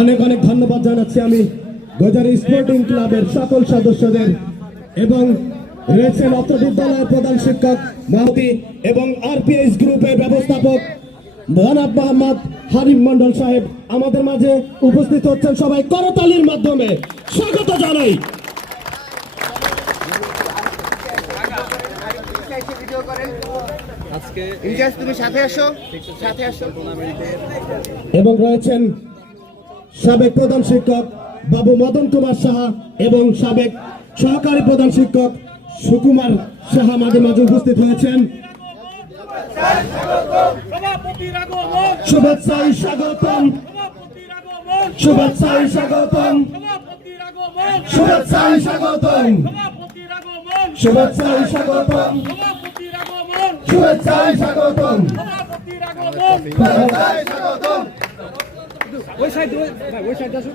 অনেক অনেক ধন্যবাদ জানাচ্ছি আমি গজারি স্পোর্টিং ক্লাবের সকল সদস্যদের এবং রয়েছেন অত্র বিদ্যালয়ের প্রধান শিক্ষক মাহতি এবং আরপিএস গ্রুপের ব্যবস্থাপক মহানাব মোহাম্মদ, হারিম মন্ডল সাহেব। আমাদের মাঝে উপস্থিত হচ্ছেন সবাই করতালির মাধ্যমে। স্বাগত জানাই। আজকে ইলিয়াস তুমি সাথে আসো সাথে আসো। এবং রয়েছেন সাবেক প্রধান শিক্ষক বাবু মদন কুমার সাহা এবং সাবেক সহকারী প্রধান শিক্ষক সুকুমার সাহা মাঝে মাঝে উপস্থিত হয়েছেন। শুভেচ্ছাই স্বাগতম। শুভেচ্ছাই স্বাগতম। শুভেচ্ছাই স্বাগতম। শুভেচ্ছাই স্বাগতম আগমন স্বাগতম সভাপতির স্বাগতম ওই সাইড ওই সাইড আসুন।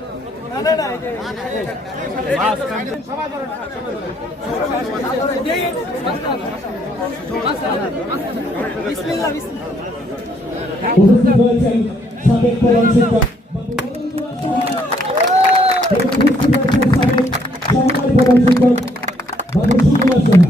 উপস্থিত হয়েছেন সাবেক প্রধান শিক্ষক বাবু মদন কুমার সাহা এবং উপস্থিত হয়েছেন সাবেক সহকারী প্রধান শিক্ষক বাবু সুকুমার সাহা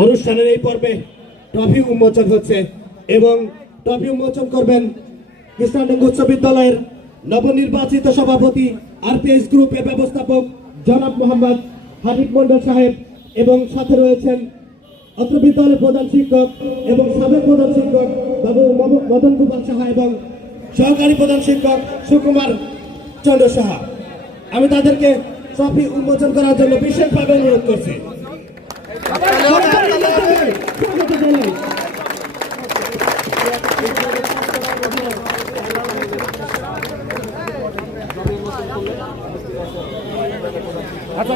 অনুষ্ঠানের এই পর্বে ট্রফি উন্মোচন হচ্ছে এবং ট্রফি উন্মোচন করবেন কৃষ্ণানন্দ উচ্চ বিদ্যালয়ের নবনির্বাচিত সভাপতি আরপিএস গ্রুপের ব্যবস্থাপক জনাব মোহাম্মদ হাবিব মন্ডল সাহেব এবং সাথে রয়েছেন অত্র বিদ্যালয়ের প্রধান শিক্ষক এবং সাবেক প্রধান শিক্ষক বাবু মদন কুমার সাহা এবং সহকারী প্রধান শিক্ষক সুকুমার চন্দ্র সাহা আমি তাদেরকে ট্রফি উন্মোচন করার জন্য বিশেষভাবে অনুরোধ করছি। আচ্ছা